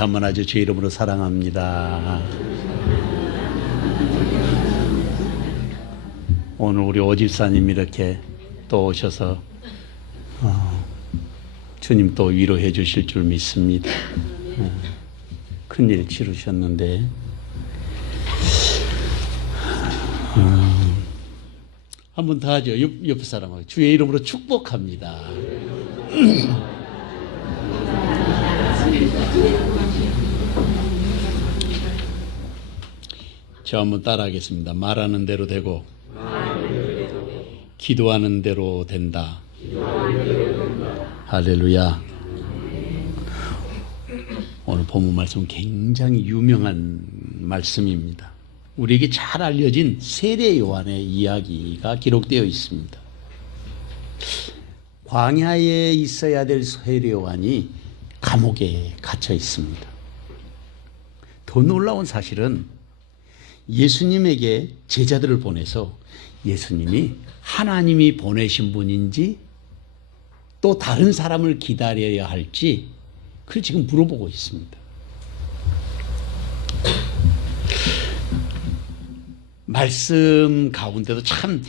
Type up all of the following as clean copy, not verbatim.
한번 아주 제 이름으로 사랑합니다. 오늘 우리 오집사님 이렇게 또 오셔서 주님 또 위로해 주실 줄 믿습니다. 큰일 치르셨는데 한 번 더 하죠. 옆 사람하고 주의 이름으로 축복합니다. 저 한번 따라하겠습니다. 말하는 대로 되고 기도하는 대로 된다. 할렐루야. 오늘 본문 말씀은 굉장히 유명한 말씀입니다. 우리에게 잘 알려진 세례 요한의 이야기가 기록되어 있습니다. 광야에 있어야 될 세례 요한이 감옥에 갇혀 있습니다. 더 놀라운 사실은 예수님에게 제자들을 보내서 예수님이 하나님이 보내신 분인지 또 다른 사람을 기다려야 할지 그걸 지금 물어보고 있습니다. 말씀 가운데도 참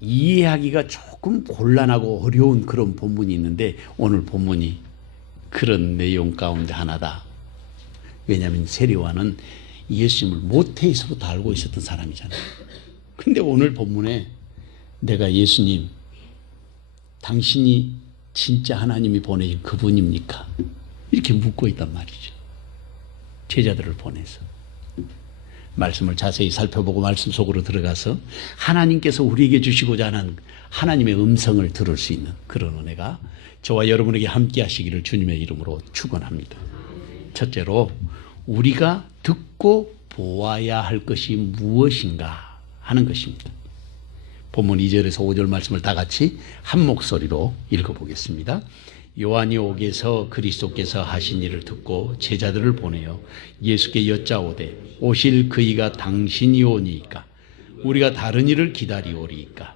이해하기가 조금 곤란하고 어려운 그런 본문이 있는데 오늘 본문이 그런 내용 가운데 하나다. 왜냐하면 세례요한은 예수님을 모태에서부터 알고 있었던 사람이잖아요. 근데 오늘 본문에 내가 예수님, 당신이 진짜 하나님이 보내신 그분입니까? 이렇게 묻고 있단 말이죠. 제자들을 보내서. 말씀을 자세히 살펴보고 말씀 속으로 들어가서 하나님께서 우리에게 주시고자 하는 하나님의 음성을 들을 수 있는 그런 은혜가 저와 여러분에게 함께 하시기를 주님의 이름으로 축원합니다. 첫째로 우리가 듣고 보아야 할 것이 무엇인가 하는 것입니다. 본문 2절에서 5절 말씀을 다 같이 한 목소리로 읽어보겠습니다. 요한이 옥에서 그리스도께서 하신 일을 듣고 제자들을 보내어 예수께 여짜오되 오실 그이가 당신이오니이까 우리가 다른 일을 기다리오리이까.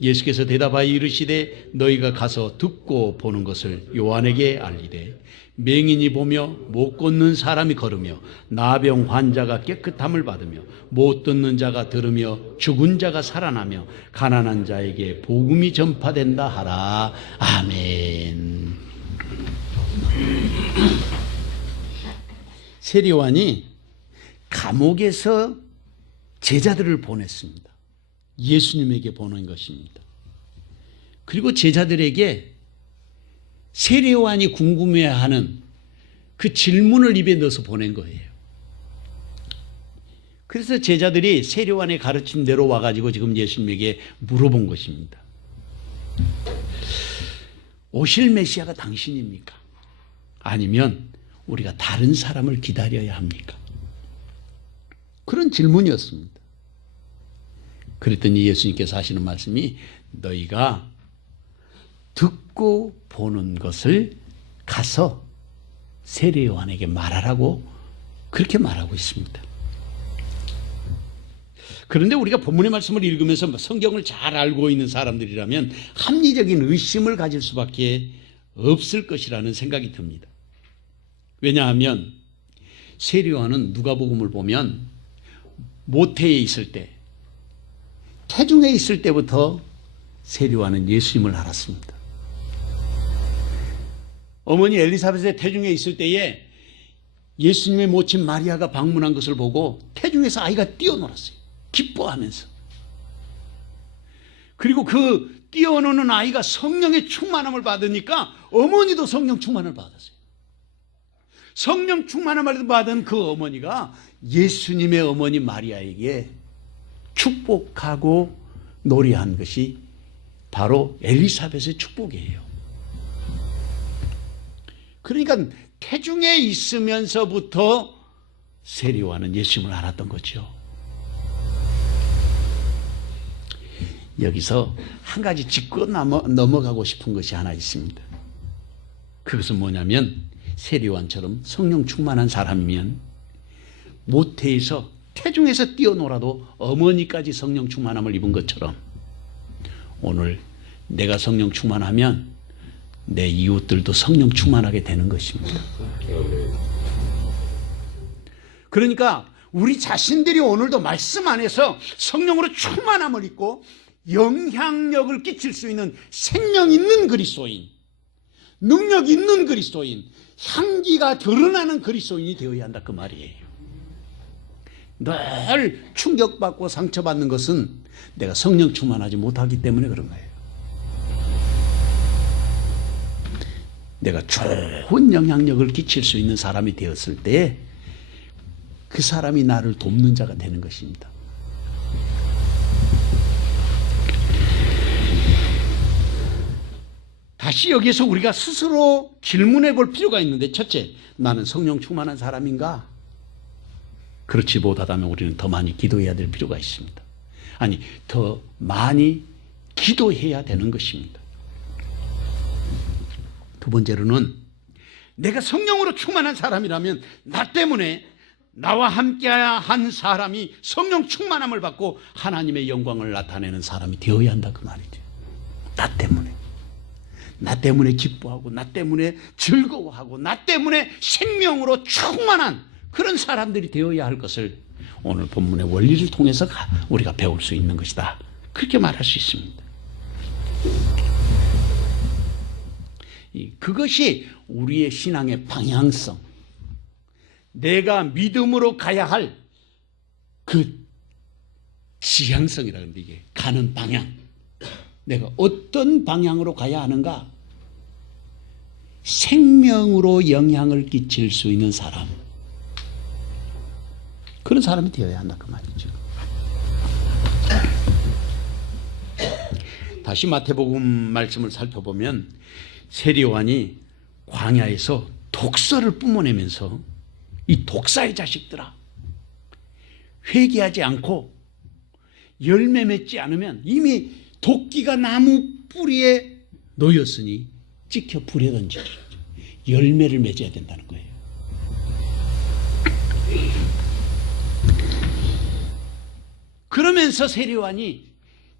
예수께서 대답하여 이르시되 너희가 가서 듣고 보는 것을 요한에게 알리되 맹인이 보며 못 걷는 사람이 걸으며 나병 환자가 깨끗함을 받으며 못 듣는 자가 들으며 죽은 자가 살아나며 가난한 자에게 복음이 전파된다 하라. 아멘. 세례요한이 감옥에서 제자들을 보냈습니다. 예수님에게 보낸 것입니다. 그리고 제자들에게 세례요한이 궁금해하는 그 질문을 입에 넣어서 보낸 거예요. 그래서 제자들이 세례요한의 가르침대로 와가지고 지금 예수님에게 물어본 것입니다. 오실 메시아가 당신입니까? 아니면 우리가 다른 사람을 기다려야 합니까? 그런 질문이었습니다. 그랬더니 예수님께서 하시는 말씀이 너희가 듣고 보는 것을 가서 세례요한에게 말하라고 그렇게 말하고 있습니다. 그런데 우리가 본문의 말씀을 읽으면서 성경을 잘 알고 있는 사람들이라면 합리적인 의심을 가질 수밖에 없을 것이라는 생각이 듭니다. 왜냐하면 세례요한은 누가복음을 보면 모태에 있을 때, 태중에 있을 때부터 세례요한은 예수님을 알았습니다. 어머니 엘리사벳의 태중에 있을 때에 예수님의 모친 마리아가 방문한 것을 보고 태중에서 아이가 뛰어놀았어요. 기뻐하면서. 그리고 그 뛰어노는 아이가 성령의 충만함을 받으니까 어머니도 성령 충만을 받았어요. 성령 충만함을 받은 그 어머니가 예수님의 어머니 마리아에게 축복하고 노래한 것이 바로 엘리사벳의 축복이에요. 그러니까 태중에 있으면서부터 세례요한은 예수님을 알았던 거죠. 여기서 한 가지 짚고 넘어가고 싶은 것이 하나 있습니다. 그것은 뭐냐면 세례요한처럼 성령 충만한 사람이면 모태에서 태중에서 뛰어놀아도 어머니까지 성령 충만함을 입은 것처럼 오늘 내가 성령 충만하면 내 이웃들도 성령 충만하게 되는 것입니다. 그러니까 우리 자신들이 오늘도 말씀 안에서 성령으로 충만함을 입고 영향력을 끼칠 수 있는 생명 있는 그리스도인, 능력 있는 그리스도인, 향기가 드러나는 그리스도인이 되어야 한다 그 말이에요. 늘 충격받고 상처받는 것은 내가 성령 충만하지 못하기 때문에 그런 거예요. 내가 좋은 영향력을 끼칠 수 있는 사람이 되었을 때 그 사람이 나를 돕는 자가 되는 것입니다. 다시 여기서 우리가 스스로 질문해 볼 필요가 있는데, 첫째, 나는 성령 충만한 사람인가? 그렇지 못하다면 우리는 더 많이 기도해야 될 필요가 있습니다. 아니, 더 많이 기도해야 되는 것입니다. 두 번째로는 내가 성령으로 충만한 사람이라면 나 때문에 나와 함께한 사람이 성령 충만함을 받고 하나님의 영광을 나타내는 사람이 되어야 한다 그 말이죠. 나 때문에 기뻐하고 나 때문에 즐거워하고 나 때문에 생명으로 충만한 그런 사람들이 되어야 할 것을 오늘 본문의 원리를 통해서 우리가 배울 수 있는 것이다. 그렇게 말할 수 있습니다. 그것이 우리의 신앙의 방향성, 내가 믿음으로 가야 할 그 지향성이라 그러는데, 이게 가는 방향, 내가 어떤 방향으로 가야 하는가? 생명으로 영향을 끼칠 수 있는 사람, 그런 사람이 되어야 한다 그 말이죠. 다시 마태복음 말씀을 살펴보면 세리요한이 광야에서 독서를 뿜어내면서 이 독사의 자식들아, 회개하지 않고 열매 맺지 않으면 이미 도끼가 나무 뿌리에 놓였으니 찍혀 불에 던지리라. 열매를 맺어야 된다는 거예요. 그러면서 세례요한이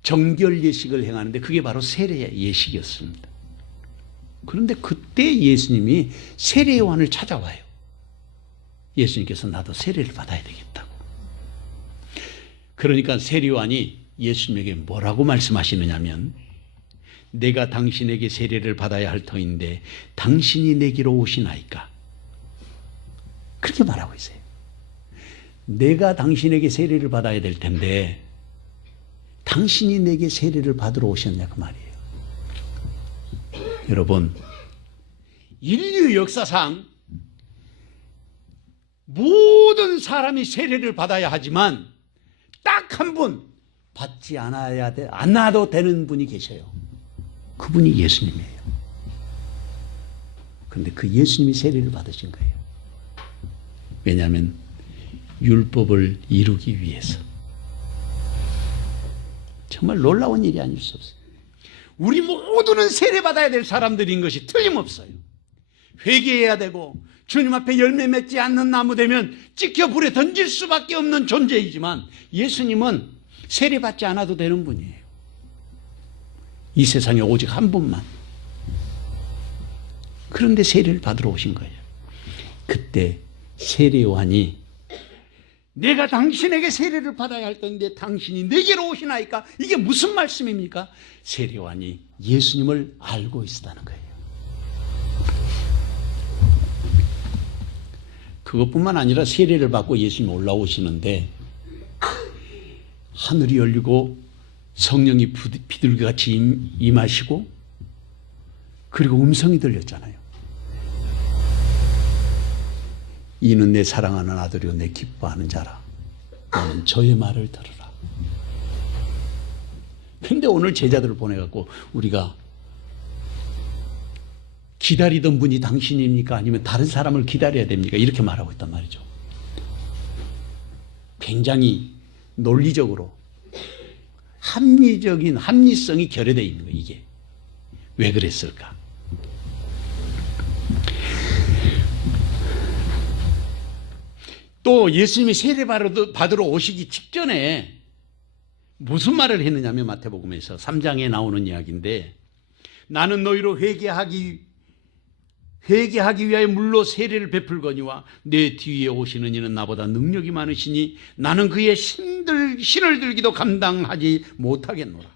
정결 예식을 행하는데 그게 바로 세례 예식이었습니다. 그런데 그때 예수님이 세례요한을 찾아와요. 예수님께서 나도 세례를 받아야 되겠다고. 그러니까 세례요한이 예수님에게 뭐라고 말씀하시느냐면, 내가 당신에게 세례를 받아야 할 터인데 당신이 내게로 오시나이까? 그렇게 말하고 있어요. 내가 당신에게 세례를 받아야 될 텐데 당신이 내게 세례를 받으러 오셨냐 그 말이에요. 여러분, 인류 역사상 모든 사람이 세례를 받아야 하지만 딱 한 분 받지 않아도 되는 분이 계셔요. 그분이 예수님이에요. 그런데 그 예수님이 세례를 받으신 거예요. 왜냐하면 율법을 이루기 위해서. 정말 놀라운 일이 아닐 수 없어요. 우리 모두는 세례받아야 될 사람들인 것이 틀림없어요. 회개해야 되고 주님 앞에 열매 맺지 않는 나무 되면 찍혀 불에 던질 수밖에 없는 존재이지만 예수님은 세례받지 않아도 되는 분이에요. 이 세상에 오직 한 분만. 그런데 세례를 받으러 오신 거예요. 그때 세례요한이 내가 당신에게 세례를 받아야 할 텐데 당신이 내게로 오시나이까? 이게 무슨 말씀입니까? 세례요한이 예수님을 알고 있었다는 거예요. 그것뿐만 아니라 세례를 받고 예수님이 올라오시는데 하늘이 열리고 성령이 비둘기같이 임하시고 그리고 음성이 들렸잖아요. 이는 내 사랑하는 아들이요 내 기뻐하는 자라. 너는 저의 말을 들으라. 그런데 오늘 제자들을 보내갖고 우리가 기다리던 분이 당신입니까? 아니면 다른 사람을 기다려야 됩니까? 이렇게 말하고 있단 말이죠. 굉장히 논리적으로 합리적인 합리성이 결여되어 있는 거예요. 이게 왜 그랬을까? 또 예수님이 세례 받으러 오시기 직전에 무슨 말을 했느냐면 마태복음에서 3장에 나오는 이야기인데 나는 너희로 회개하기 위하여 물로 세례를 베풀거니와 내 뒤에 오시는 이는 나보다 능력이 많으시니 나는 그의 신을 들기도 감당하지 못하겠노라.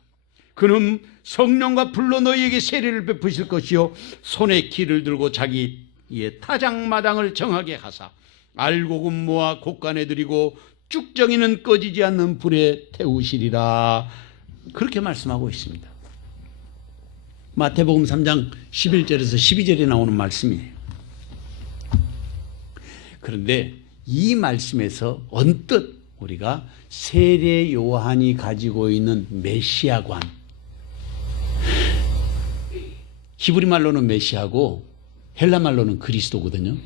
그는 성령과 불로 너희에게 세례를 베푸실 것이요 손에 키를 들고 자기의 타작마당을 정하게 하사 알곡은 모아 곡간에 들이고 쭉정이는 꺼지지 않는 불에 태우시리라. 그렇게 말씀하고 있습니다. 마태복음 3장 11절에서 12절에 나오는 말씀이에요. 그런데 이 말씀에서 언뜻 우리가 세례 요한이 가지고 있는 메시아관, 히브리 말로는 메시아고 헬라 말로는 그리스도거든요.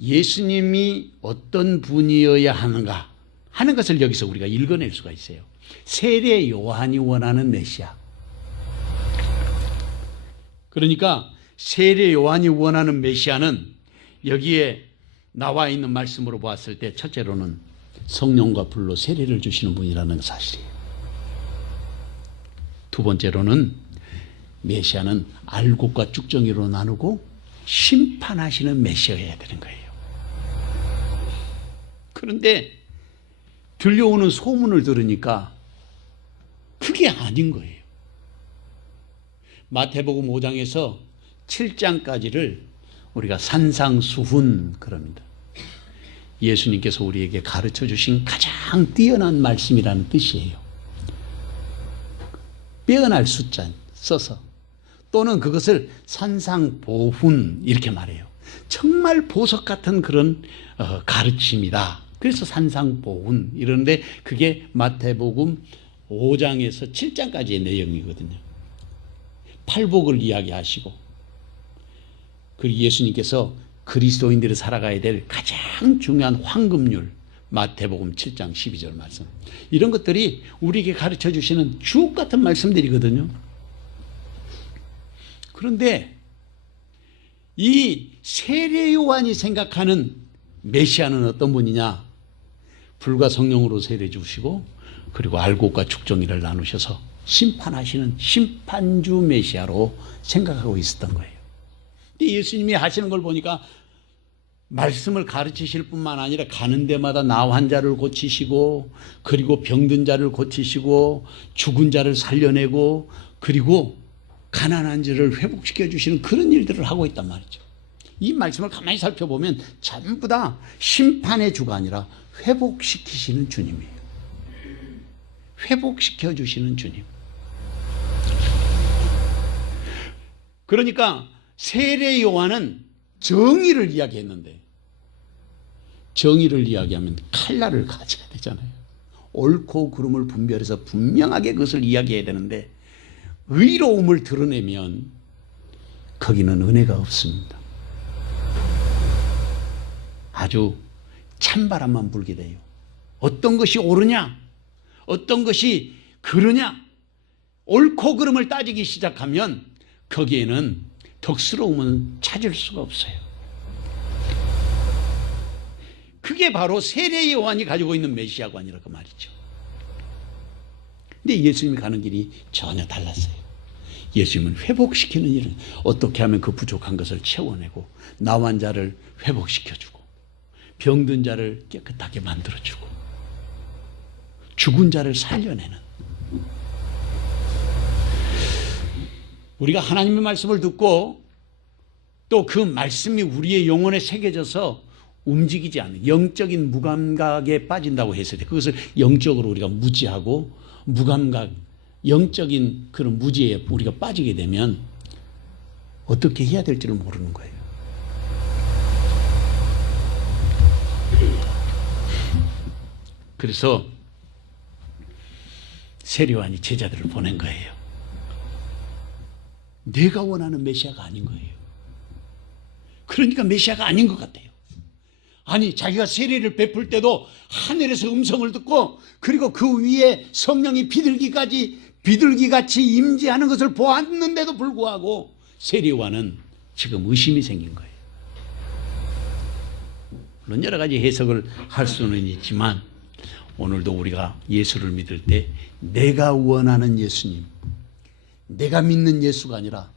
예수님이 어떤 분이어야 하는가 하는 것을 여기서 우리가 읽어낼 수가 있어요. 세례 요한이 원하는 메시아. 그러니까 세례 요한이 원하는 메시아는 여기에 나와 있는 말씀으로 보았을 때 첫째로는 성령과 불로 세례를 주시는 분이라는 사실이에요. 두 번째로는 메시아는 알곡과 쭉정이로 나누고 심판하시는 메시아여야 되는 거예요. 그런데 들려오는 소문을 들으니까 그게 아닌 거예요. 마태복음 5장에서 7장까지를 우리가 산상수훈 그럽니다. 예수님께서 우리에게 가르쳐 주신 가장 뛰어난 말씀이라는 뜻이에요. 빼어날 숫자 써서 또는 그것을 산상보훈 이렇게 말해요. 정말 보석 같은 그런 가르침이다. 그래서 산상보훈 이러는데 그게 마태복음 5장에서 7장까지의 내용이거든요. 팔복을 이야기하시고 그리고 예수님께서 그리스도인들이 살아가야 될 가장 중요한 황금률 마태복음 7장 12절 말씀, 이런 것들이 우리에게 가르쳐 주시는 주옥 같은 말씀들이거든요. 그런데 이 세례 요한이 생각하는 메시아는 어떤 분이냐? 불과 성령으로 세례 주시고 그리고 알곡과 죽정이를 나누셔서 심판하시는 심판주 메시아로 생각하고 있었던 거예요. 근데 예수님이 하시는 걸 보니까 말씀을 가르치실 뿐만 아니라 가는 데마다 나 환자를 고치시고 그리고 병든 자를 고치시고 죽은 자를 살려내고 그리고 가난한 자를 회복시켜 주시는 그런 일들을 하고 있단 말이죠. 이 말씀을 가만히 살펴보면 전부 다 심판의 주가 아니라 회복시키시는 주님이에요. 회복시켜 주시는 주님. 그러니까 세례 요한은 정의를 이야기했는데 정의를 이야기하면 칼날을 가져야 되잖아요. 옳고 그름을 분별해서 분명하게 그것을 이야기해야 되는데 의로움을 드러내면 거기는 은혜가 없습니다. 아주 찬바람만 불게 돼요. 어떤 것이 옳으냐, 어떤 것이 그르냐, 옳고 그름을 따지기 시작하면 거기에는 덕스러움은 찾을 수가 없어요. 그게 바로 세례 요한이 가지고 있는 메시아관이라고 말이죠. 근데 예수님이 가는 길이 전혀 달랐어요. 예수님은 회복시키는 일을 어떻게 하면 그 부족한 것을 채워내고 나환 자를 회복시켜주고 병든 자를 깨끗하게 만들어주고 죽은 자를 살려내는, 우리가 하나님의 말씀을 듣고 또 그 말씀이 우리의 영혼에 새겨져서 움직이지 않는 영적인 무감각에 빠진다고 했을 때 그것을 영적으로 우리가 무지하고 무감각, 영적인 그런 무지에 우리가 빠지게 되면 어떻게 해야 될지를 모르는 거예요. 그래서 세례 요한이 제자들을 보낸 거예요. 내가 원하는 메시아가 아닌 거예요. 그러니까 메시아가 아닌 것 같아요. 아니, 자기가 세례를 베풀 때도 하늘에서 음성을 듣고 그리고 그 위에 성령이 비둘기같이 임재하는 것을 보았는데도 불구하고 세례 요한은 지금 의심이 생긴 거예요. 물론 여러 가지 해석을 할 수는 있지만 오늘도 우리가 예수를 믿을 때 내가 원하는 예수님, 내가 믿는 예수가 아니라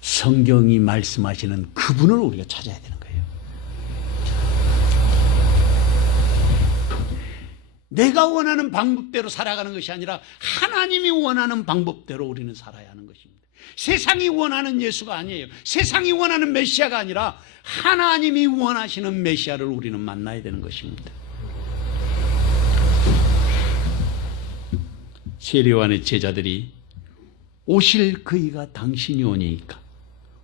성경이 말씀하시는 그분을 우리가 찾아야 되는 거예요. 내가 원하는 방법대로 살아가는 것이 아니라 하나님이 원하는 방법대로 우리는 살아야 하는 것입니다. 세상이 원하는 예수가 아니에요. 세상이 원하는 메시아가 아니라 하나님이 원하시는 메시아를 우리는 만나야 되는 것입니다. 세례요한의 제자들이 오실 그이가 당신이 오니까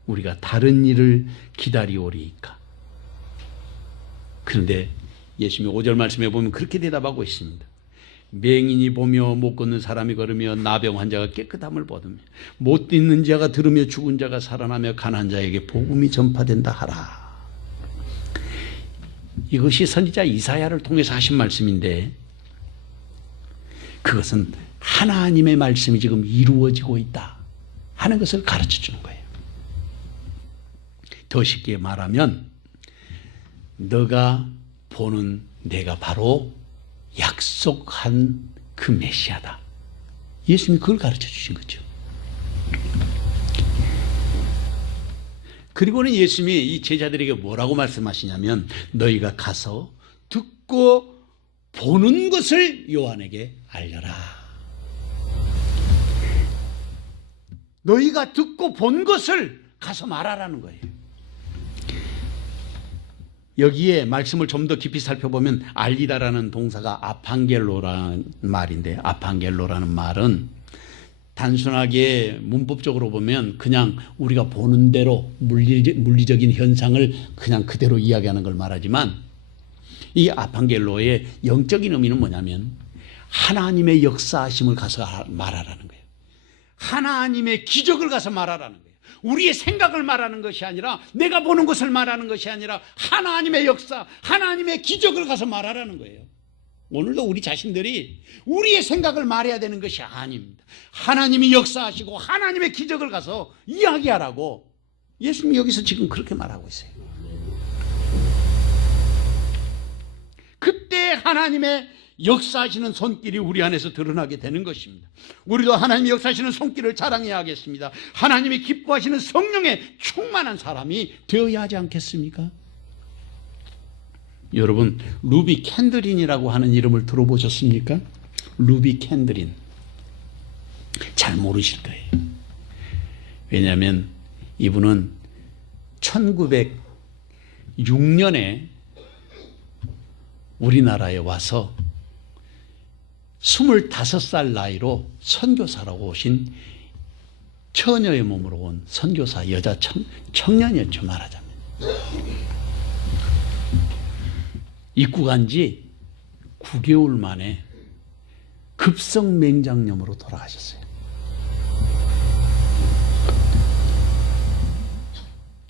우리가 다른 일을 기다리오리이까. 그런데 예수님이 5절 말씀에 보면 그렇게 대답하고 있습니다. 맹인이 보며 못 걷는 사람이 걸으며 나병 환자가 깨끗함을 보으며 못 듣는 자가 들으며 죽은 자가 살아나며 가난한 자에게 복음이 전파된다 하라. 이것이 선지자 이사야를 통해서 하신 말씀인데 그것은 하나님의 말씀이 지금 이루어지고 있다 하는 것을 가르쳐 주는 거예요. 더 쉽게 말하면 너가 보는 내가 바로 약속한 그 메시아다. 예수님이 그걸 가르쳐 주신 거죠. 그리고는 예수님이 이 제자들에게 뭐라고 말씀하시냐면 너희가 가서 듣고 보는 것을 요한에게 알려라. 너희가 듣고 본 것을 가서 말하라는 거예요. 여기에 말씀을 좀 더 깊이 살펴보면 알리다라는 동사가 아판겔로라는 말인데, 아판겔로라는 말은 단순하게 문법적으로 보면 그냥 우리가 보는 대로 물리적인 현상을 그냥 그대로 이야기하는 걸 말하지만, 이 아판겔로의 영적인 의미는 뭐냐면 하나님의 역사하심을 가서 말하라는 거예요. 하나님의 기적을 가서 말하라는 거예요. 우리의 생각을 말하는 것이 아니라, 내가 보는 것을 말하는 것이 아니라 하나님의 역사, 하나님의 기적을 가서 말하라는 거예요. 오늘도 우리 자신들이 우리의 생각을 말해야 되는 것이 아닙니다. 하나님이 역사하시고 하나님의 기적을 가서 이야기하라고 예수님이 여기서 지금 그렇게 말하고 있어요. 그때 하나님의 역사하시는 손길이 우리 안에서 드러나게 되는 것입니다. 우리도 하나님의 역사하시는 손길을 자랑해야 하겠습니다. 하나님이 기뻐하시는 성령에 충만한 사람이 되어야 하지 않겠습니까? 여러분, 루비 캔드린이라고 하는 이름을 들어보셨습니까? 루비 캔드린. 잘 모르실 거예요. 왜냐하면 이분은 1906년에 우리나라에 와서 25살 나이로 선교사라고 오신, 처녀의 몸으로 온 선교사 여자 청년이었죠, 말하자면. 입국한 지 9개월 만에 급성 맹장염으로 돌아가셨어요.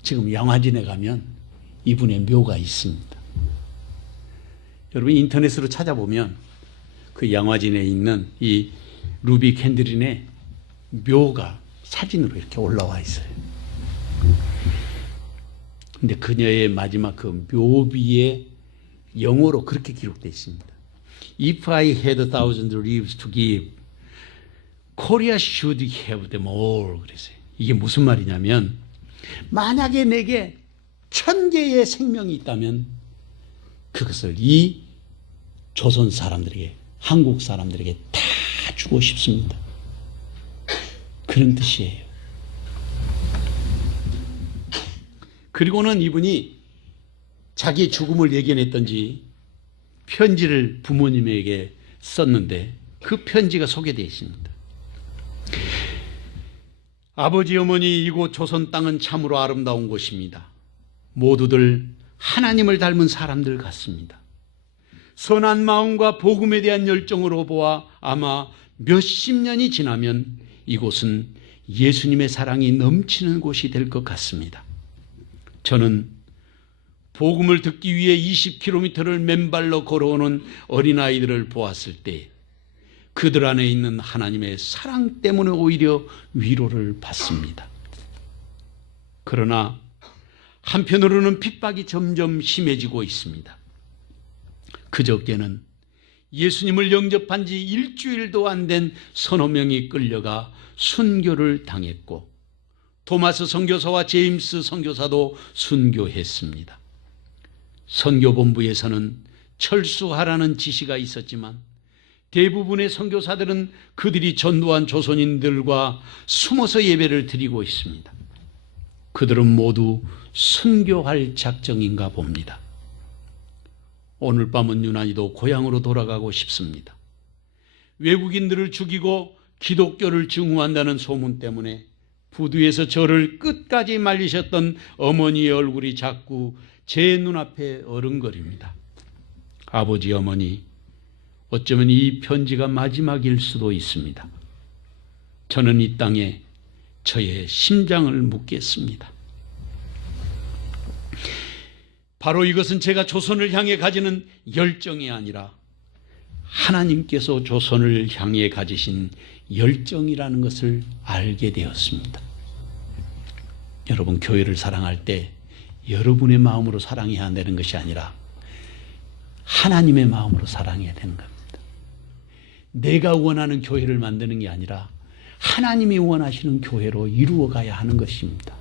지금 양화진에 가면 이분의 묘가 있습니다. 여러분, 인터넷으로 찾아보면 그 양화진에 있는 이 루비 캔드린의 묘가 사진으로 이렇게 올라와 있어요. 근데 그녀의 마지막 그 묘비에 영어로 그렇게 기록되어 있습니다. If I had 1,000 leaves to give, Korea should have them all. 그랬어요. 이게 무슨 말이냐면, 만약에 내게 1000개의 생명이 있다면 그것을 이 조선 사람들에게, 한국 사람들에게 다 주고 싶습니다. 그런 뜻이에요. 그리고는 이분이 자기의 죽음을 예견했던지 편지를 부모님에게 썼는데 그 편지가 소개되어 있습니다. 아버지, 어머니, 이곳 조선 땅은 참으로 아름다운 곳입니다. 모두들 하나님을 닮은 사람들 같습니다. 선한 마음과 복음에 대한 열정으로 보아 아마 몇십 년이 지나면 이곳은 예수님의 사랑이 넘치는 곳이 될 것 같습니다. 저는 복음을 듣기 위해 20km를 맨발로 걸어오는 어린아이들을 보았을 때 그들 안에 있는 하나님의 사랑 때문에 오히려 위로를 받습니다. 그러나 한편으로는 핍박이 점점 심해지고 있습니다. 그저께는 예수님을 영접한 지 일주일도 안 된 서너 명이 끌려가 순교를 당했고 토마스 선교사와 제임스 선교사도 순교했습니다. 선교본부에서는 철수하라는 지시가 있었지만 대부분의 선교사들은 그들이 전도한 조선인들과 숨어서 예배를 드리고 있습니다. 그들은 모두 순교할 작정인가 봅니다. 오늘 밤은 유난히도 고향으로 돌아가고 싶습니다. 외국인들을 죽이고 기독교를 증오한다는 소문 때문에 부두에서 저를 끝까지 말리셨던 어머니의 얼굴이 자꾸 제 눈앞에 어른거립니다. 아버지, 어머니, 어쩌면 이 편지가 마지막일 수도 있습니다. 저는 이 땅에 저의 심장을 묻겠습니다. 바로 이것은 제가 조선을 향해 가지는 열정이 아니라 하나님께서 조선을 향해 가지신 열정이라는 것을 알게 되었습니다. 여러분, 교회를 사랑할 때 여러분의 마음으로 사랑해야 되는 것이 아니라 하나님의 마음으로 사랑해야 되는 겁니다. 내가 원하는 교회를 만드는 게 아니라 하나님이 원하시는 교회로 이루어가야 하는 것입니다.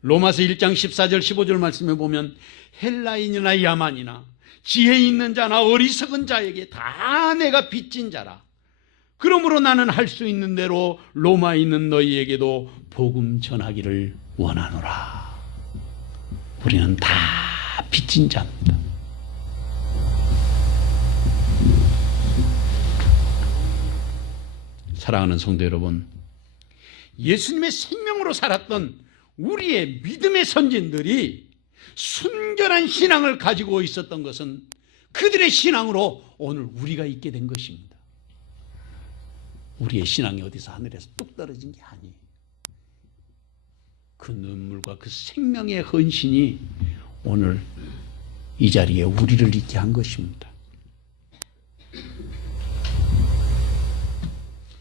로마서 1장 14절 15절 말씀에 보면 헬라인이나 야만이나 지혜 있는 자나 어리석은 자에게 다 내가 빚진 자라. 그러므로 나는 할 수 있는 대로 로마에 있는 너희에게도 복음 전하기를 원하노라. 우리는 다 빚진 자입니다. 사랑하는 성도 여러분, 예수님의 생명으로 살았던 우리의 믿음의 선진들이 순결한 신앙을 가지고 있었던 것은 그들의 신앙으로 오늘 우리가 있게 된 것입니다. 우리의 신앙이 어디서 하늘에서 뚝 떨어진 게 아니에요. 그 눈물과 그 생명의 헌신이 오늘 이 자리에 우리를 있게 한 것입니다.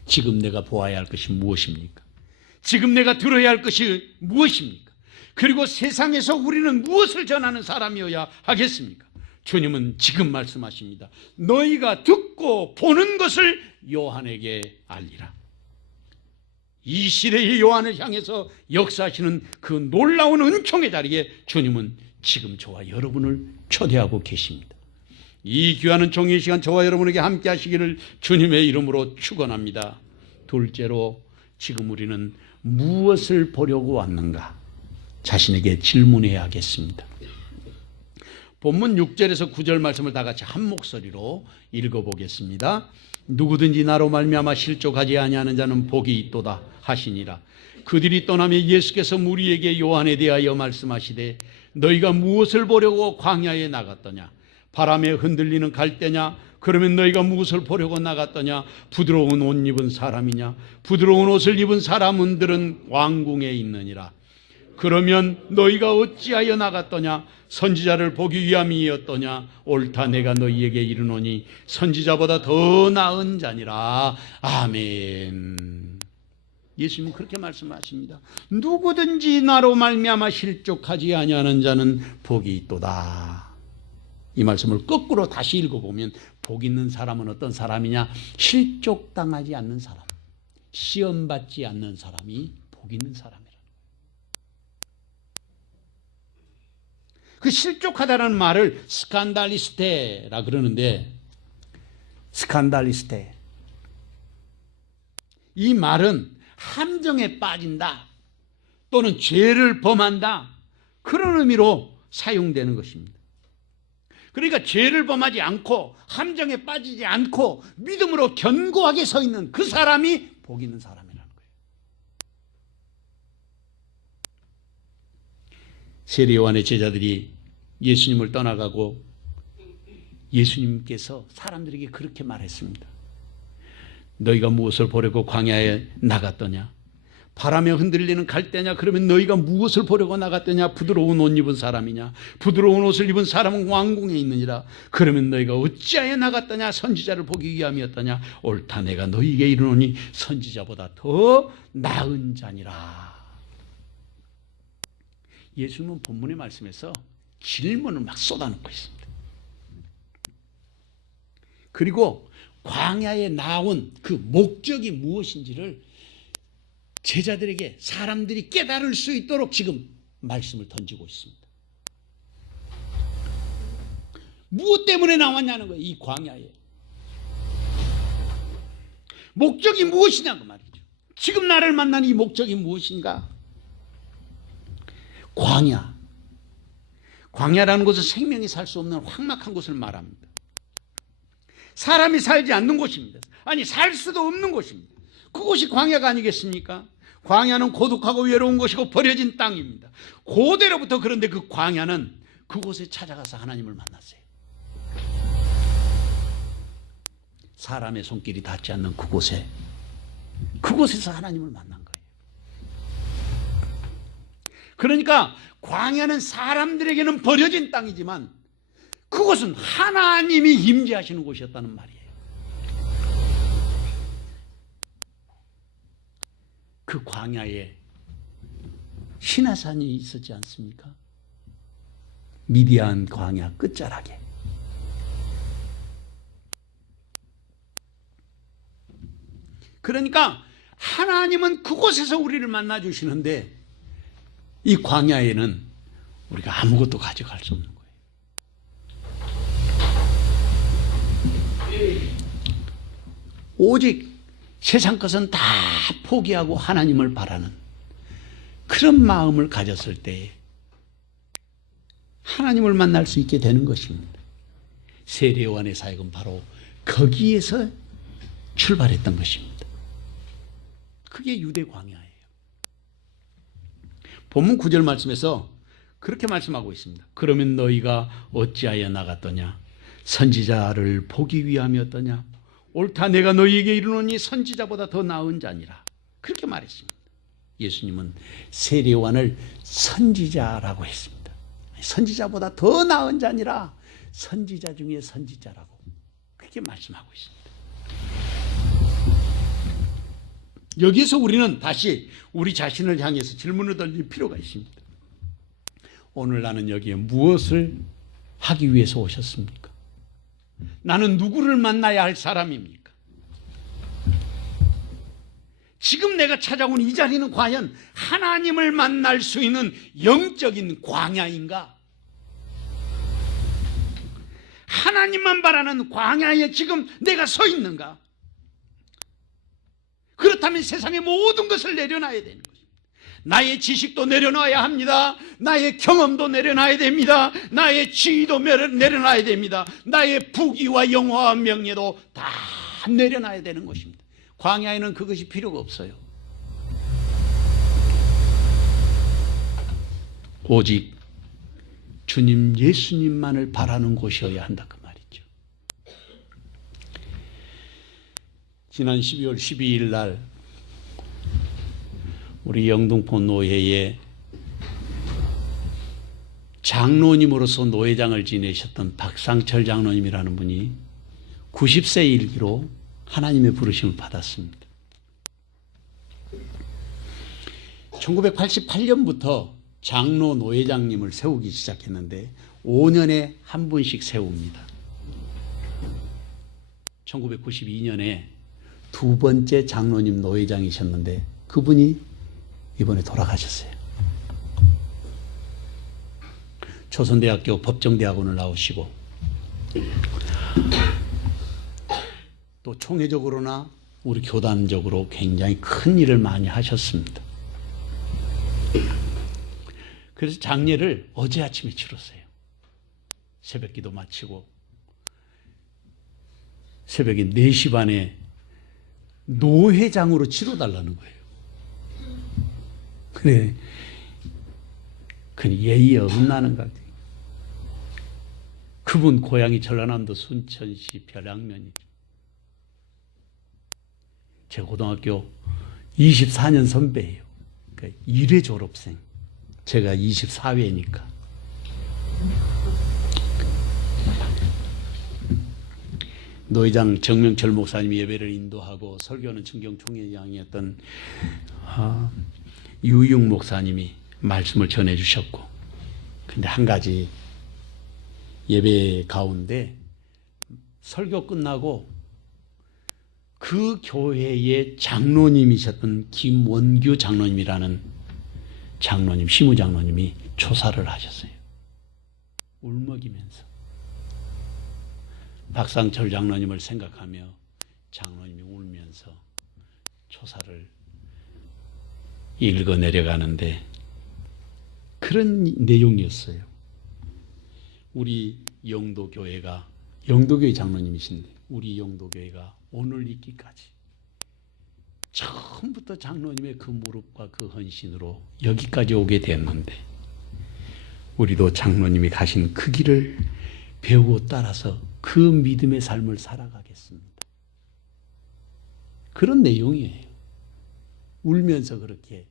지금 내가 보아야 할 것이 무엇입니까? 지금 내가 들어야 할 것이 무엇입니까? 그리고 세상에서 우리는 무엇을 전하는 사람이어야 하겠습니까? 주님은 지금 말씀하십니다. 너희가 듣고 보는 것을 요한에게 알리라. 이 시대의 요한을 향해서 역사하시는 그 놀라운 은총의 자리에 주님은 지금 저와 여러분을 초대하고 계십니다. 이 귀한 은총의 시간 저와 여러분에게 함께 하시기를 주님의 이름으로 축원합니다. 둘째로, 지금 우리는 무엇을 보려고 왔는가? 자신에게 질문해야겠습니다. 본문 6절에서 9절 말씀을 다 같이 한 목소리로 읽어보겠습니다. 누구든지 나로 말미암아 실족하지 아니하는 자는 복이 있도다 하시니라. 그들이 떠나며 예수께서 무리에게 요한에 대하여 말씀하시되 너희가 무엇을 보려고 광야에 나갔더냐? 바람에 흔들리는 갈대냐? 그러면 너희가 무엇을 보려고 나갔더냐? 부드러운 옷 입은 사람이냐? 부드러운 옷을 입은 사람들은 왕궁에 있느니라. 그러면 너희가 어찌하여 나갔더냐? 선지자를 보기 위함이었더냐? 옳다, 내가 너희에게 이르노니 선지자보다 더 나은 자니라. 아멘. 예수님은 그렇게 말씀하십니다. 누구든지 나로 말미암아 실족하지 아니하는 자는 복이 있도다. 이 말씀을 거꾸로 다시 읽어보면 복 있는 사람은 어떤 사람이냐? 실족당하지 않는 사람, 시험받지 않는 사람이 복 있는 사람이라. 그 실족하다는 말을 스칸달리스테라 그러는데, 스칸달리스테, 이 말은 함정에 빠진다 또는 죄를 범한다, 그런 의미로 사용되는 것입니다. 그러니까 죄를 범하지 않고 함정에 빠지지 않고 믿음으로 견고하게 서 있는 그 사람이 복 있는 사람이라는 거예요. 세례 요한의 제자들이 예수님을 떠나가고 예수님께서 사람들에게 그렇게 말했습니다. 너희가 무엇을 보려고 광야에 나갔더냐? 바람에 흔들리는 갈대냐? 그러면 너희가 무엇을 보려고 나갔더냐? 부드러운 옷 입은 사람이냐? 부드러운 옷을 입은 사람은 왕궁에 있느니라. 그러면 너희가 어찌하여 나갔더냐? 선지자를 보기 위함이었더냐? 옳다, 내가 너희에게 이르노니 선지자보다 더 나은 자니라. 예수님은 본문의 말씀에서 질문을 막 쏟아놓고 있습니다. 그리고 광야에 나온 그 목적이 무엇인지를 제자들에게 사람들이 깨달을 수 있도록 지금 말씀을 던지고 있습니다. 무엇 때문에 나왔냐는 거예요. 이 광야에. 목적이 무엇이냐고 말이죠. 지금 나를 만난 이 목적이 무엇인가? 광야. 광야라는 곳은 생명이 살 수 없는 황막한 곳을 말합니다. 사람이 살지 않는 곳입니다. 아니, 살 수도 없는 곳입니다. 그곳이 광야가 아니겠습니까? 광야는 고독하고 외로운 곳이고 버려진 땅입니다. 고대로부터. 그런데 그 광야는 그곳에 찾아가서 하나님을 만났어요. 사람의 손길이 닿지 않는 그곳에서 하나님을 만난 거예요. 그러니까 광야는 사람들에게는 버려진 땅이지만 그곳은 하나님이 임재하시는 곳이었다는 말이에요. 그 광야에 시내산이 있었지 않습니까? 미디안 광야 끝자락에. 그러니까 하나님은 그곳에서 우리를 만나 주시는데 이 광야에는 우리가 아무것도 가져갈 수 없는 거예요. 오직 세상 것은 다 포기하고 하나님을 바라는 그런 마음을 가졌을 때 하나님을 만날 수 있게 되는 것입니다. 세례요한의 사역은 바로 거기에서 출발했던 것입니다. 그게 유대 광야예요. 본문 9절 말씀에서 그렇게 말씀하고 있습니다. 그러면 너희가 어찌하여 나갔더냐? 선지자를 보기 위함이었더냐? 옳다, 내가 너희에게 이르노니 선지자보다 더 나은 자니라. 그렇게 말했습니다. 예수님은 세례요한을 선지자라고 했습니다. 선지자보다 더 나은 자니라. 선지자 중에 선지자라고 그렇게 말씀하고 있습니다. 여기서 우리는 다시 우리 자신을 향해서 질문을 던질 필요가 있습니다. 오늘 나는 여기에 무엇을 하기 위해서 오셨습니까? 나는 누구를 만나야 할 사람입니까? 지금 내가 찾아온 이 자리는 과연 하나님을 만날 수 있는 영적인 광야인가? 하나님만 바라는 광야에 지금 내가 서 있는가? 그렇다면 세상의 모든 것을 내려놔야 되는 것입니다. 나의 지식도 내려놔야 합니다. 나의 경험도 내려놔야 됩니다. 나의 지위도 내려놔야 됩니다. 나의 부귀와 영화와 명예도 다 내려놔야 되는 것입니다. 광야에는 그것이 필요가 없어요. 오직 주님 예수님만을 바라는 곳이어야 한다 그 말이죠. 지난 12월 12일 날 우리 영등포 노회에 장로님으로서 노회장을 지내셨던 박상철 장로님이라는 분이 90세 일기로 하나님의 부르심을 받았습니다. 1988년부터 장로 노회장님을 세우기 시작했는데 5년에 한 분씩 세웁니다. 1992년에 두 번째 장로님 노회장이셨는데 그분이 이번에 돌아가셨어요. 조선대학교 법정대학원을 나오시고 또 총회적으로나 우리 교단적으로 굉장히 큰 일을 많이 하셨습니다. 그래서 장례를 어제 아침에 치렀어요. 새벽기도 마치고 새벽에 4시 반에 노회장으로 치러달라는 거예요. 그래, 예의에 어긋나는 것 같아요. 그분 고향이 전라남도 순천시 별양면이죠. 제 고등학교 24년 선배예요. 그러니까 1회 졸업생. 제가 24회니까. 노회장 정명철 목사님이 예배를 인도하고 설교는 충경 총회장이었던 유육 목사님이 말씀을 전해 주셨고, 근데 한 가지 예배 가운데 설교 끝나고 그 교회의 장로님이셨던 김원규 장로님이라는 장로님, 시무 장로님이 조사를 하셨어요. 울먹이면서. 박상철 장로님을 생각하며 장로님이 울면서 조사를 읽어 내려가는데 그런 내용이었어요. 우리 영도교회가, 영도교회 장로님이신데 우리 영도교회가 오늘 있기까지 처음부터 장로님의 그 무릎과 그 헌신으로 여기까지 오게 됐는데 우리도 장로님이 가신 그 길을 배우고 따라서 그 믿음의 삶을 살아가겠습니다. 그런 내용이에요. 울면서 그렇게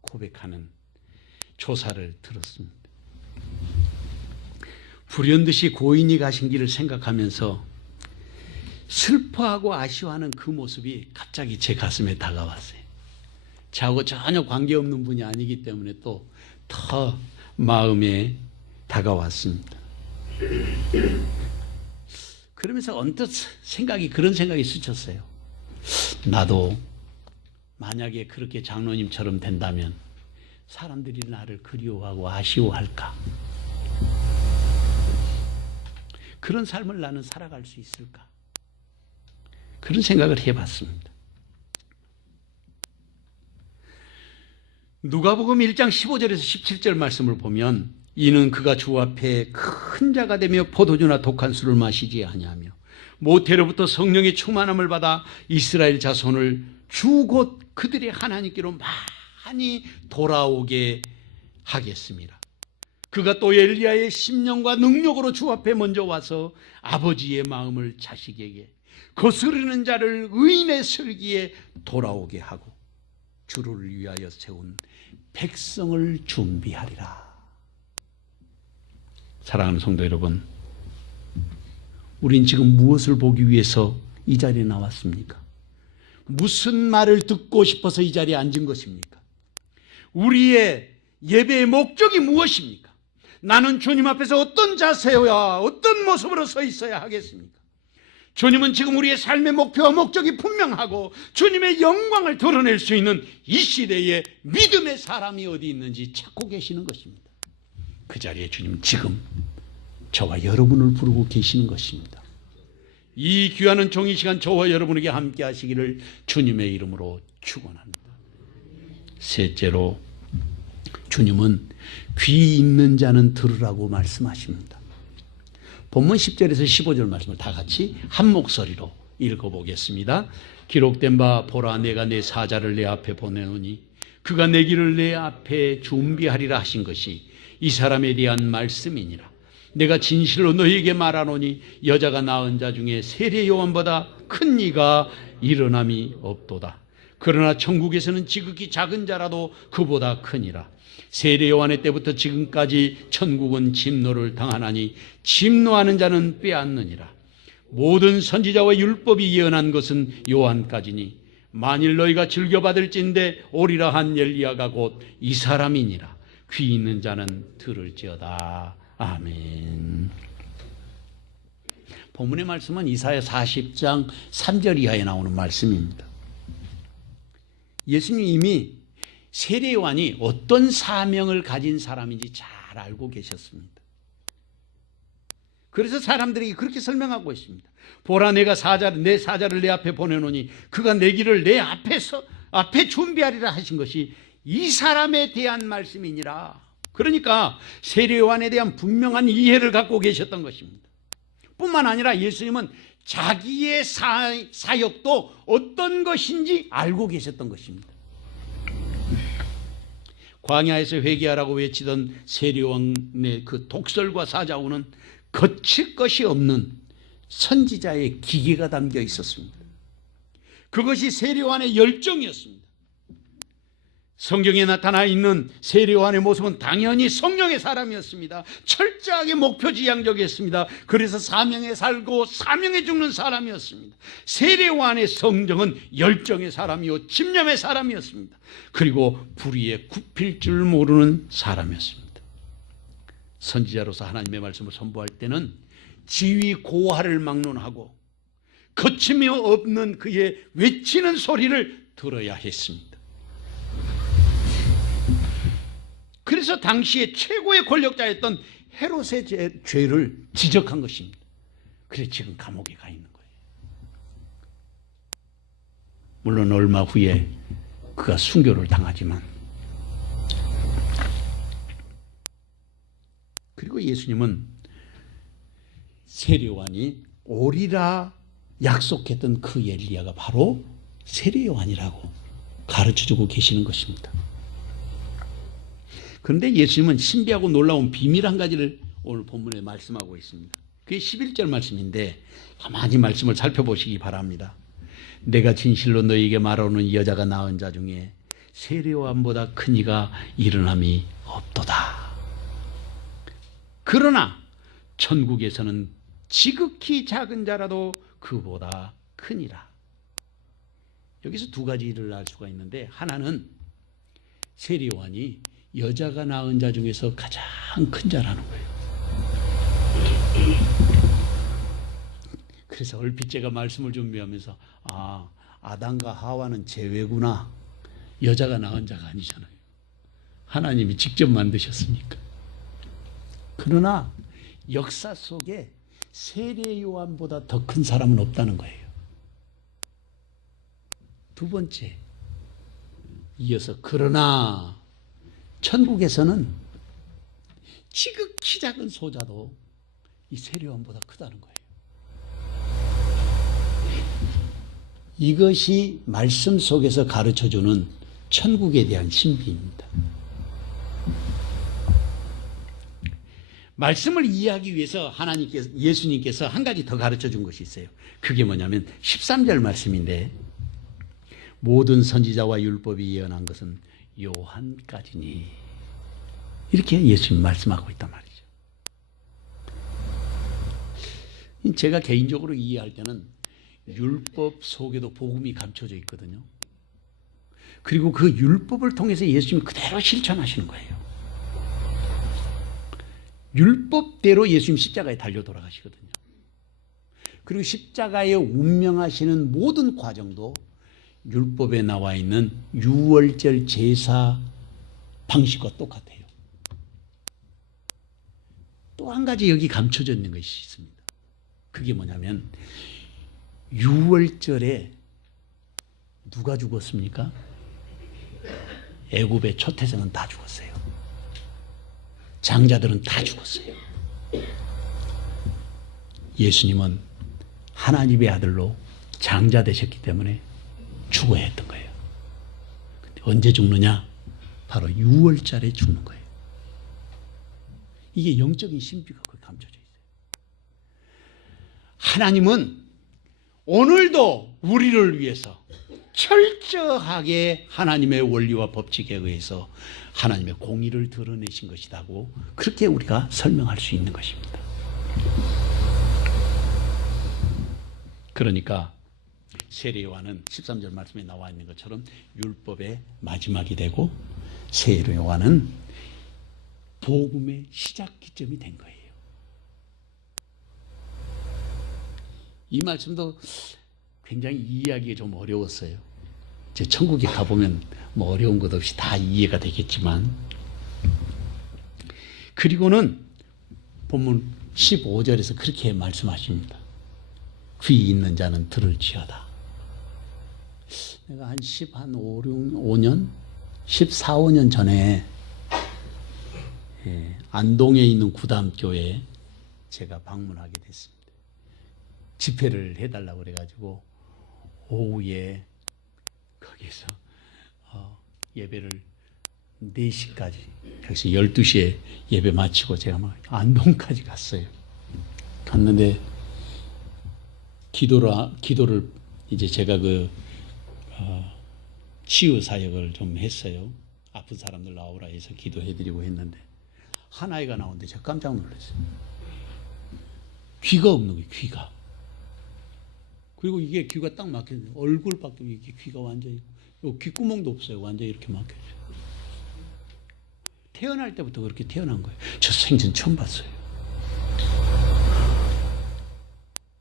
고백하는 조사를 들었습니다. 불현듯이 고인이 가신 길을 생각하면서 슬퍼하고 아쉬워하는 그 모습이 갑자기 제 가슴에 다가왔어요. 저하고 전혀 관계없는 분이 아니기 때문에 또 더 마음에 다가왔습니다. 그러면서 언뜻 그런 생각이 스쳤어요. 나도 만약에 그렇게 장로님처럼 된다면 사람들이 나를 그리워하고 아쉬워할까? 그런 삶을 나는 살아갈 수 있을까? 그런 생각을 해봤습니다. 누가복음 1장 15절에서 17절 말씀을 보면 이는 그가 주 앞에 큰 자가 되며 포도주나 독한 술을 마시지 아니하며 모태로부터 성령의 충만함을 받아 이스라엘 자손을 주 곧 그들의 하나님께로 많이 돌아오게 하겠습니다. 그가 또 엘리야의 심령과 능력으로 주 앞에 먼저 와서 아버지의 마음을 자식에게 거스르는 자를 의인의 슬기에 돌아오게 하고 주를 위하여 세운 백성을 준비하리라. 사랑하는 성도 여러분, 우린 지금 무엇을 보기 위해서 이 자리에 나왔습니까? 무슨 말을 듣고 싶어서 이 자리에 앉은 것입니까? 우리의 예배의 목적이 무엇입니까? 나는 주님 앞에서 어떤 자세와 어떤 모습으로 서 있어야 하겠습니까? 주님은 지금 우리의 삶의 목표와 목적이 분명하고 주님의 영광을 드러낼 수 있는 이 시대에 믿음의 사람이 어디 있는지 찾고 계시는 것입니다. 그 자리에 주님은 지금 저와 여러분을 부르고 계시는 것입니다. 이 귀한 종이 시간 저와 여러분에게 함께 하시기를 주님의 이름으로 축원합니다. 셋째로 주님은 귀 있는 자는 들으라고 말씀하십니다. 본문 10절에서 15절 말씀을 다 같이 한 목소리로 읽어보겠습니다. 기록된 바 보라 내가 내 사자를 내 앞에 보내노니 그가 내 길을 내 앞에 준비하리라 하신 것이 이 사람에 대한 말씀이니라. 내가 진실로 너희에게 말하노니 여자가 낳은 자 중에 세례 요한보다 큰 이가 일어남이 없도다. 그러나 천국에서는 지극히 작은 자라도 그보다 크니라. 세례 요한의 때부터 지금까지 천국은 진노를 당하나니 진노하는 자는 빼앗느니라. 모든 선지자와 율법이 예언한 것은 요한까지니 만일 너희가 즐겨받을진대 오리라 한 엘리야가 곧 이 사람이니라. 귀 있는 자는 들을지어다. 아멘. 본문의 말씀은 이사야 40장 3절 이하에 나오는 말씀입니다. 예수님이 이미 세례 요한이 어떤 사명을 가진 사람인지 잘 알고 계셨습니다. 그래서 사람들에게 그렇게 설명하고 있습니다. 보라 내가 내 사자를 내 앞에 보내노니 그가 내 길을 내 앞에 준비하리라 하신 것이 이 사람에 대한 말씀이니라. 그러니까 세례 요한에 대한 분명한 이해를 갖고 계셨던 것입니다. 뿐만 아니라 예수님은 자기의 사역도 어떤 것인지 알고 계셨던 것입니다. 광야에서 회개하라고 외치던 세례 요한의 그 독설과 사자우는 거칠 것이 없는 선지자의 기계가 담겨 있었습니다. 그것이 세례 요한의 열정이었습니다. 성경에 나타나 있는 세례 요한의 모습은 당연히 성령의 사람이었습니다. 철저하게 목표지향적이었습니다. 그래서 사명에 살고 사명에 죽는 사람이었습니다. 세례 요한의 성정은 열정의 사람이요 집념의 사람이었습니다. 그리고 불의에 굽힐 줄 모르는 사람이었습니다. 선지자로서 하나님의 말씀을 선포할 때는 지위 고하를 막론하고 거침이 없는 그의 외치는 소리를 들어야 했습니다. 그래서 당시에 최고의 권력자였던 헤롯의 죄를 지적한 것입니다. 그래서 지금 감옥에 가 있는 거예요. 물론 얼마 후에 그가 순교를 당하지만, 그리고 예수님은 세례요한이 오리라 약속했던 그 엘리야가 바로 세례요한이라고 가르쳐주고 계시는 것입니다. 그런데 예수님은 신비하고 놀라운 비밀 한 가지를 오늘 본문에 말씀하고 있습니다. 그게 11절 말씀인데 가만히 말씀을 살펴보시기 바랍니다. 내가 진실로 너희에게 말하는 이 여자가 낳은 자 중에 세례요한보다 큰 이가 일어남이 없도다. 그러나 천국에서는 지극히 작은 자라도 그보다 크니라. 여기서 두 가지 일을 알 수가 있는데, 하나는 세례요한이 여자가 낳은 자 중에서 가장 큰 자라는 거예요. 그래서 얼핏 제가 말씀을 준비하면서 아담과 하와는 제외구나. 여자가 낳은 자가 아니잖아요. 하나님이 직접 만드셨으니까. 그러나 역사 속에 세례요한보다 더 큰 사람은 없다는 거예요. 두 번째, 이어서 그러나 천국에서는 지극히 작은 소자도 이 세례요한보다 크다는 거예요. 이것이 말씀 속에서 가르쳐주는 천국에 대한 신비입니다. 말씀을 이해하기 위해서 예수님께서 한 가지 더 가르쳐 준 것이 있어요. 그게 뭐냐면 13절 말씀인데, 모든 선지자와 율법이 예언한 것은 요한까지니, 이렇게 예수님 말씀하고 있단 말이죠. 제가 개인적으로 이해할 때는 율법 속에도 복음이 감춰져 있거든요. 그리고 그 율법을 통해서 예수님이 그대로 실천하시는 거예요. 율법대로 예수님 십자가에 달려 돌아가시거든요. 그리고 십자가에 운명하시는 모든 과정도 율법에 나와 있는 유월절 제사 방식과 똑같아요. 또 한 가지 여기 감춰져 있는 것이 있습니다. 그게 뭐냐면, 유월절에 누가 죽었습니까? 애굽의 초태생은 다 죽었어요. 장자들은 다 죽었어요. 예수님은 하나님의 아들로 장자 되셨기 때문에 죽어야 했던 거예요. 근데 언제 죽느냐? 바로 6월절에 죽는 거예요. 이게 영적인 신비가 거기 감춰져 있어요. 하나님은 오늘도 우리를 위해서 철저하게 하나님의 원리와 법칙에 의해서 하나님의 공의를 드러내신 것이라고, 그렇게 우리가 설명할 수 있는 것입니다. 그러니까 세례요한은 13절 말씀에 나와 있는 것처럼 율법의 마지막이 되고, 세례요한은 복음의 시작 기점이 된 거예요. 이 말씀도 굉장히 이해하기가 좀 어려웠어요. 제 천국에 가보면 뭐 어려운 것 없이 다 이해가 되겠지만, 그리고는 본문 15절에서 그렇게 말씀하십니다. 귀 있는 자는 들을지어다. 내가 한 5년, 14, 15년 전에 안동에 있는 구담교에 제가 방문하게 됐습니다. 집회를 해달라고 그래가지고 오후에 거기서 예배를 4시까지, 그래서 12시에 예배 마치고 제가 막 안동까지 갔어요. 갔는데 기도를 이제 제가 치유 사역을 좀 했어요. 아픈 사람들 나오라 해서 기도해드리고 했는데 한 아이가 나오는데 제가 깜짝 놀랐어요. 귀가 없는 거예요, 귀가. 그리고 이게 귀가 딱 막혀있는데 얼굴밖에, 이게 귀가 완전히, 귓구멍도 없어요. 완전히 이렇게 막혀있어요. 태어날 때부터 그렇게 태어난 거예요. 저 생전 처음 봤어요.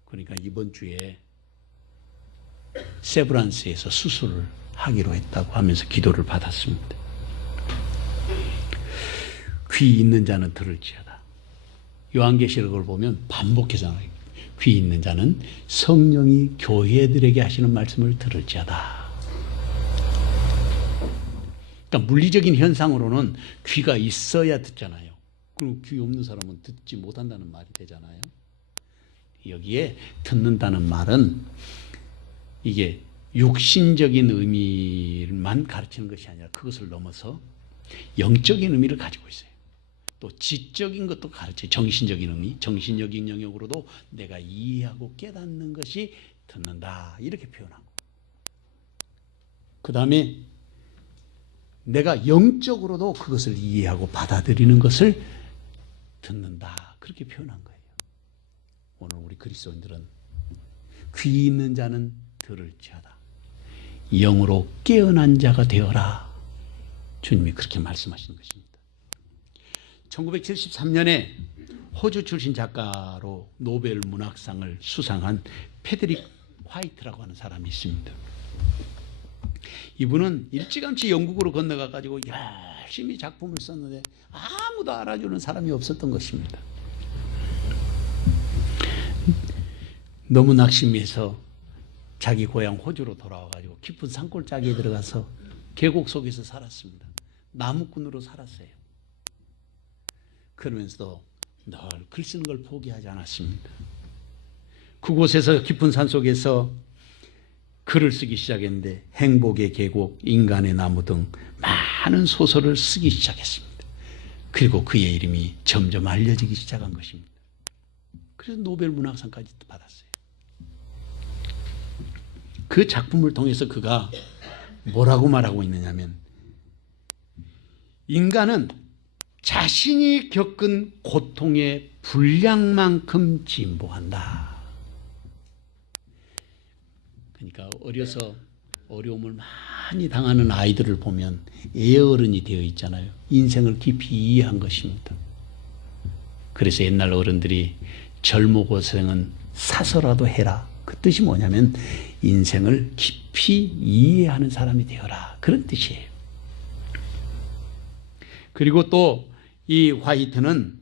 그러니까 이번 주에 세브란스에서 수술을 하기로 했다고 하면서 기도를 받았습니다. 귀 있는 자는 들을지어다. 요한계시록을 보면 반복해서 나와요. 귀 있는 자는 성령이 교회들에게 하시는 말씀을 들을지어다. 그러니까 물리적인 현상으로는 귀가 있어야 듣잖아요. 그리고 귀 없는 사람은 듣지 못한다는 말이 되잖아요. 여기에 듣는다는 말은 이게 육신적인 의미만 가르치는 것이 아니라 그것을 넘어서 영적인 의미를 가지고 있어요. 또 지적인 것도 가르쳐요. 정신적인 의미, 정신적인 영역으로도 내가 이해하고 깨닫는 것이 듣는다, 이렇게 표현하고, 그 다음에 내가 영적으로도 그것을 이해하고 받아들이는 것을 듣는다, 그렇게 표현한 거예요. 오늘 우리 그리스도인들은 귀 있는 자는 들을지어다, 영으로 깨어난 자가 되어라, 주님이 그렇게 말씀하시는 것입니다. 1973년에 호주 출신 작가로 노벨 문학상을 수상한 패드릭 화이트라고 하는 사람이 있습니다. 이분은 일찌감치 영국으로 건너가 가지고 열심히 작품을 썼는데 아무도 알아주는 사람이 없었던 것입니다. 너무 낙심해서 자기 고향 호주로 돌아와 가지고 깊은 산골짜기에 들어가서 계곡 속에서 살았습니다. 나무꾼으로 살았어요. 그러면서도 늘 글 쓰는 걸 포기하지 않았습니다. 그곳에서 깊은 산속에서 글을 쓰기 시작했는데 행복의 계곡, 인간의 나무 등 많은 소설을 쓰기 시작했습니다. 그리고 그의 이름이 점점 알려지기 시작한 것입니다. 그래서 노벨 문학상까지 받았어요. 그 작품을 통해서 그가 뭐라고 말하고 있느냐면, 인간은 자신이 겪은 고통의 분량만큼 진보한다. 그러니까 어려서 어려움을 많이 당하는 아이들을 보면 애어른이 되어 있잖아요. 인생을 깊이 이해한 것입니다. 그래서 옛날 어른들이 젊어 고생은 사서라도 해라, 그 뜻이 뭐냐면 인생을 깊이 이해하는 사람이 되어라, 그런 뜻이에요. 그리고 또 이 화이트는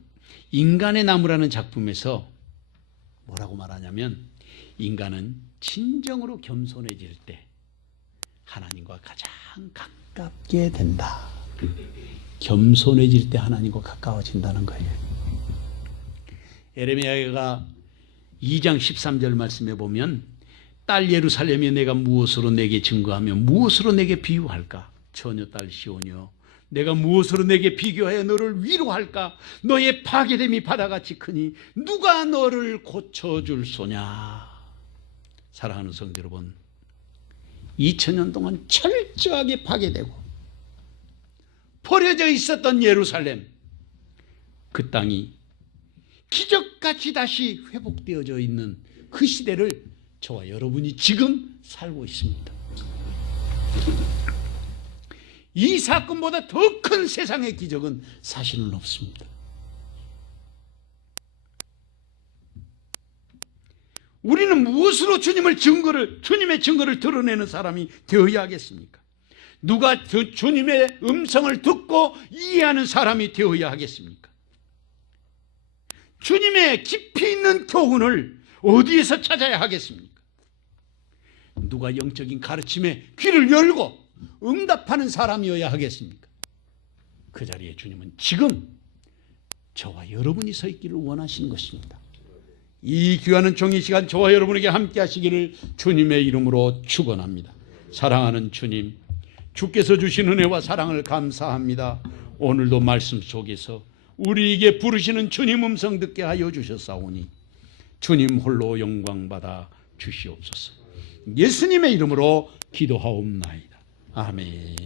인간의 나무라는 작품에서 뭐라고 말하냐면, 인간은 진정으로 겸손해질 때 하나님과 가장 가깝게 된다. 겸손해질 때 하나님과 가까워진다는 거예요. 에레미야가 2장 13절 말씀에 보면, 딸 예루살렘이 내가 무엇으로 내게 증거하며 무엇으로 내게 비유할까? 처녀 딸 시온이여, 내가 무엇으로 내게 비교하여 너를 위로할까? 너의 파괴됨이 바다같이 크니 누가 너를 고쳐줄 소냐? 사랑하는 성도 여러분, 2000년 동안 철저하게 파괴되고 버려져 있었던 예루살렘, 그 땅이 기적같이 다시 회복되어져 있는 그 시대를 저와 여러분이 지금 살고 있습니다. 이 사건보다 더 큰 세상의 기적은 사실은 없습니다. 우리는 무엇으로 주님의 증거를 드러내는 사람이 되어야 하겠습니까? 누가 주님의 음성을 듣고 이해하는 사람이 되어야 하겠습니까? 주님의 깊이 있는 교훈을 어디에서 찾아야 하겠습니까? 누가 영적인 가르침에 귀를 열고 응답하는 사람이어야 하겠습니까? 그 자리에 주님은 지금 저와 여러분이 서 있기를 원하시는 것입니다. 이 귀한 종이 시간 저와 여러분에게 함께 하시기를 주님의 이름으로 축원합니다. 사랑하는 주님, 주께서 주신 은혜와 사랑을 감사합니다. 오늘도 말씀 속에서 우리에게 부르시는 주님 음성 듣게 하여 주셨사오니 주님 홀로 영광 받아 주시옵소서. 예수님의 이름으로 기도하옵나이다. 아멘.